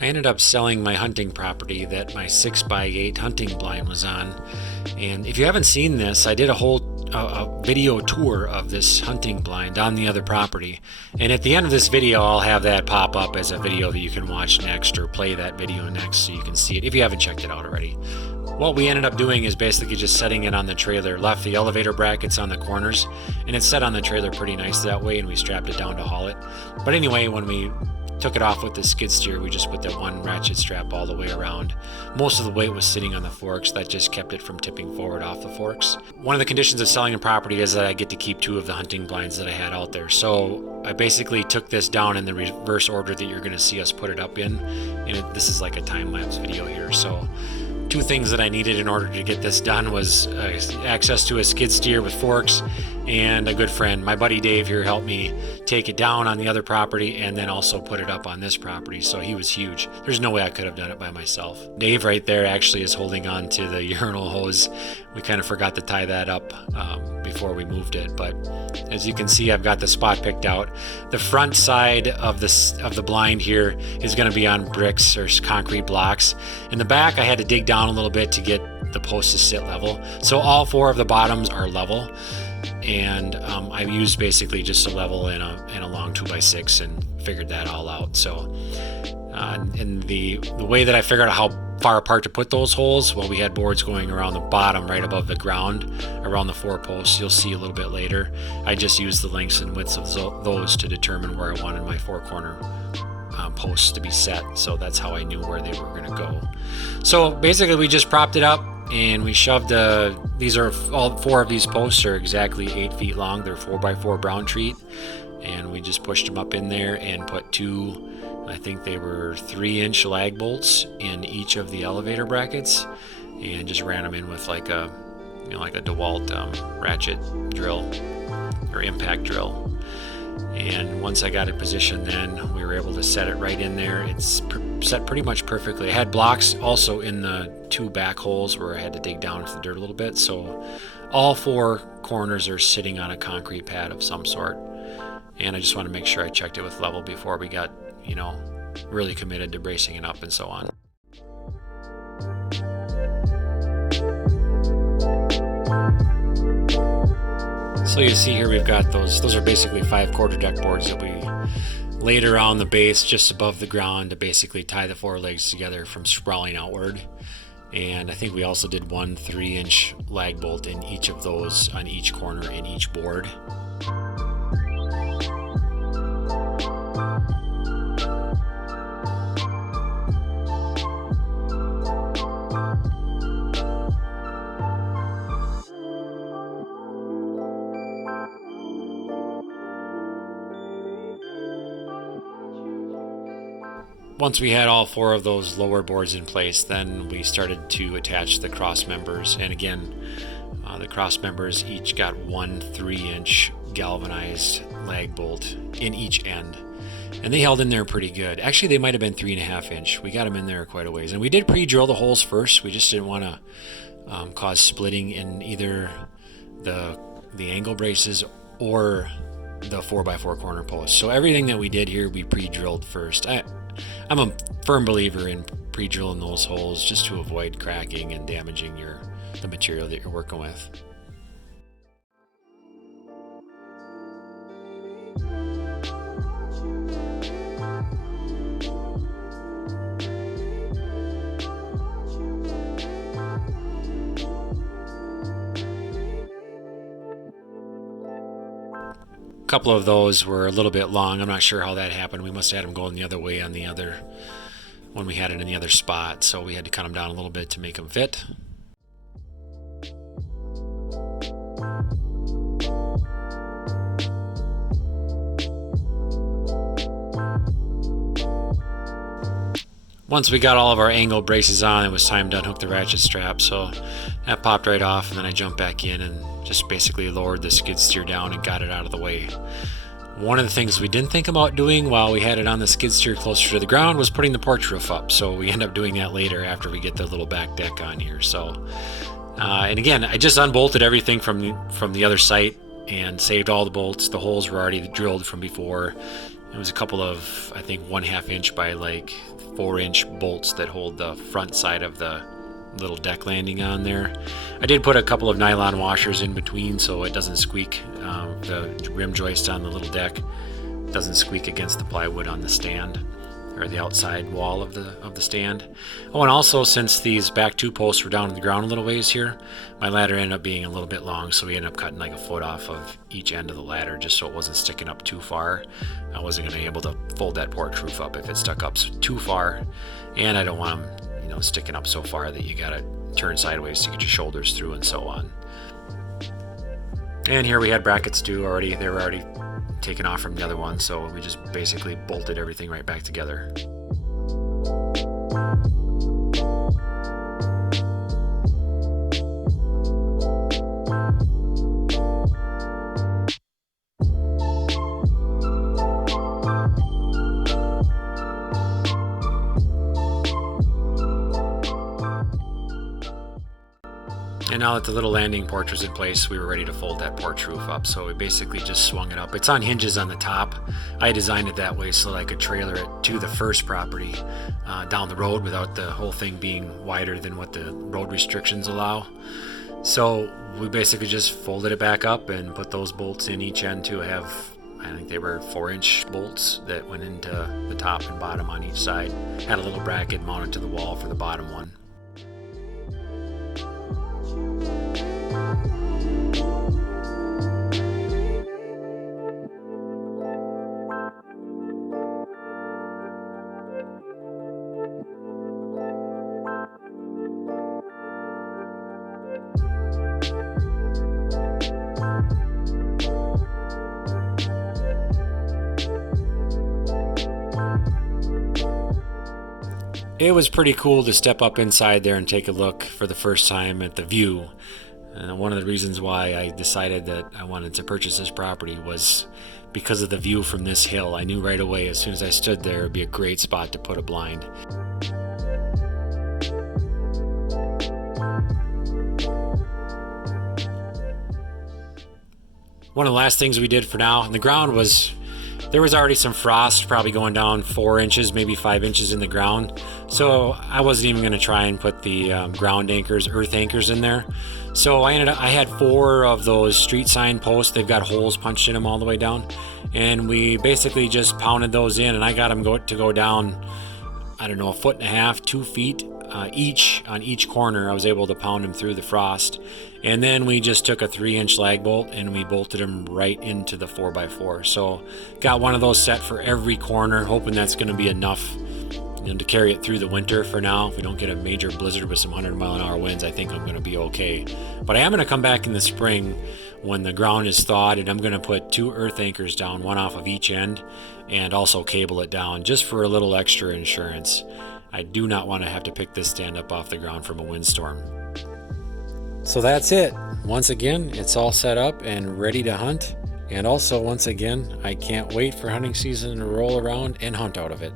I ended up selling my hunting property that my 6x8 hunting blind was on. And if you haven't seen this, I did a whole video tour of this hunting blind on the other property. And at the end of this video, I'll have that pop up as a video that you can watch next, or play that video next so you can see it if you haven't checked it out already. What we ended up doing is basically just setting it on the trailer, left the elevator brackets on the corners, and it's set on the trailer pretty nice that way, and we strapped it down to haul it. But anyway, when we took it off with the skid steer, we just put that one ratchet strap all the way around. Most of the weight was sitting on the forks. That just kept it from tipping forward off the forks. One of the conditions of selling a property is that I get to keep 2 of the hunting blinds that I had out there. So I basically took this down in the reverse order that you're going to see us put it up in. And this is like a time-lapse video here. So 2 things that I needed in order to get this done was access to a skid steer with forks, and a good friend, my buddy Dave here, helped me take it down on the other property and then also put it up on this property. So he was huge. There's no way I could have done it by myself. Dave right there actually is holding on to the urinal hose. We kind of forgot to tie that up before we moved it, but as you can see, I've got the spot picked out. The front side of the blind here is going to be on bricks or concrete blocks. In the back, I had to dig down a little bit to get the posts to sit level. So all 4 of the bottoms are level, and I used basically just a level in a long 2x6 and figured that all out. So and the way that I figured out how far apart to put those holes, well, we had boards going around the bottom right above the ground around the 4 posts. You'll see a little bit later. I just used the lengths and widths of those to determine where I wanted my 4 corner posts to be set. So that's how I knew where they were going to go. So basically we just propped it up and we shoved these are all 4 of these posts are exactly 8 feet long. They're 4x4 brown treat, and we just pushed them up in there and put 2, I think they were 3-inch lag bolts in each of the elevator brackets, and just ran them in with like a DeWalt ratchet drill or impact drill. And once I got it positioned, then we were able to set it right in there. It's set pretty much perfectly. I had blocks also in the 2 back holes where I had to dig down into the dirt a little bit. So all 4 corners are sitting on a concrete pad of some sort. And I just want to make sure I checked it with level before we got, really committed to bracing it up and so on. So you see here we've got those are basically 5 quarter deck boards that we laid around the base just above the ground to basically tie the 4 legs together from sprawling outward. And I think we also did 1 3-inch lag bolt in each of those on each corner in each board. Once we had all 4 of those lower boards in place, then we started to attach the cross members. And again, the cross members each got 1 3-inch galvanized lag bolt in each end. And they held in there pretty good. Actually, they might have been 3.5-inch. We got them in there quite a ways. And we did pre-drill the holes first. We just didn't want to cause splitting in either the angle braces or the 4x4 corner posts. So everything that we did here, we pre-drilled first. I'm a firm believer in pre-drilling those holes just to avoid cracking and damaging the material that you're working with. A couple of those were a little bit long. I'm not sure how that happened. We must have had them going the other way on the other when we had it in the other spot, so we had to cut them down a little bit to make them fit. Once we got all of our angle braces on, it was time to unhook the ratchet strap, so that popped right off, and then I jumped back in and just basically lowered the skid steer down and got it out of the way. One of the things we didn't think about doing while we had it on the skid steer closer to the ground was putting the porch roof up, so we end up doing that later after we get the little back deck on here. So, and again, I just unbolted everything from the other site and saved all the bolts. The holes were already drilled from before, It was a couple of, I think, 1/2 inch by like 4-inch bolts that hold the front side of the little deck landing on there. I did put a couple of nylon washers in between so it doesn't squeak. The rim joist on the little deck doesn't squeak against the plywood on the stand, or the outside wall of the stand. Oh, and also, since these back 2 posts were down to the ground a little ways here, my ladder ended up being a little bit long, so we ended up cutting like 1 foot off of each end of the ladder just so it wasn't sticking up too far. I wasn't going to be able to fold that porch roof up if it stuck up too far, and I don't want them, sticking up so far that you gotta turn sideways to get your shoulders through and so on. And here we had brackets too already. They were already taken off from the other one, so we just basically bolted everything right back together. And now that the little landing porch was in place, we were ready to fold that porch roof up. So we basically just swung it up. It's on hinges on the top. I designed it that way so that I could trailer it to the first property down the road without the whole thing being wider than what the road restrictions allow. So we basically just folded it back up and put those bolts in each end to have, I think they were 4-inch bolts that went into the top and bottom on each side. Had a little bracket mounted to the wall for the bottom one. It was pretty cool to step up inside there and take a look for the first time at the view. One of the reasons why I decided that I wanted to purchase this property was because of the view from this hill. I knew right away as soon as I stood there it would be a great spot to put a blind. One of the last things we did for now, and the ground was, there was already some frost probably going down 4 inches, maybe 5 inches in the ground. So I wasn't even going to try and put the ground anchors, earth anchors in there. So I had 4 of those street sign posts. They've got holes punched in them all the way down. And we basically just pounded those in, and I got them to go down, I don't know, 1.5 feet, 2 feet each on each corner. I was able to pound them through the frost. And then we just took a 3-inch lag bolt and we bolted them right into the 4x4. So got one of those set for every corner, hoping that's going to be enough to carry it through the winter for now. If we don't get a major blizzard with some 100-mile-an-hour winds, I think I'm going to be okay. But I am going to come back in the spring when the ground is thawed, and I'm going to put 2 earth anchors down, one off of each end, and also cable it down just for a little extra insurance. I do not want to have to pick this stand up off the ground from a windstorm. So that's it. Once again, it's all set up and ready to hunt. And also, once again, I can't wait for hunting season to roll around and hunt out of it.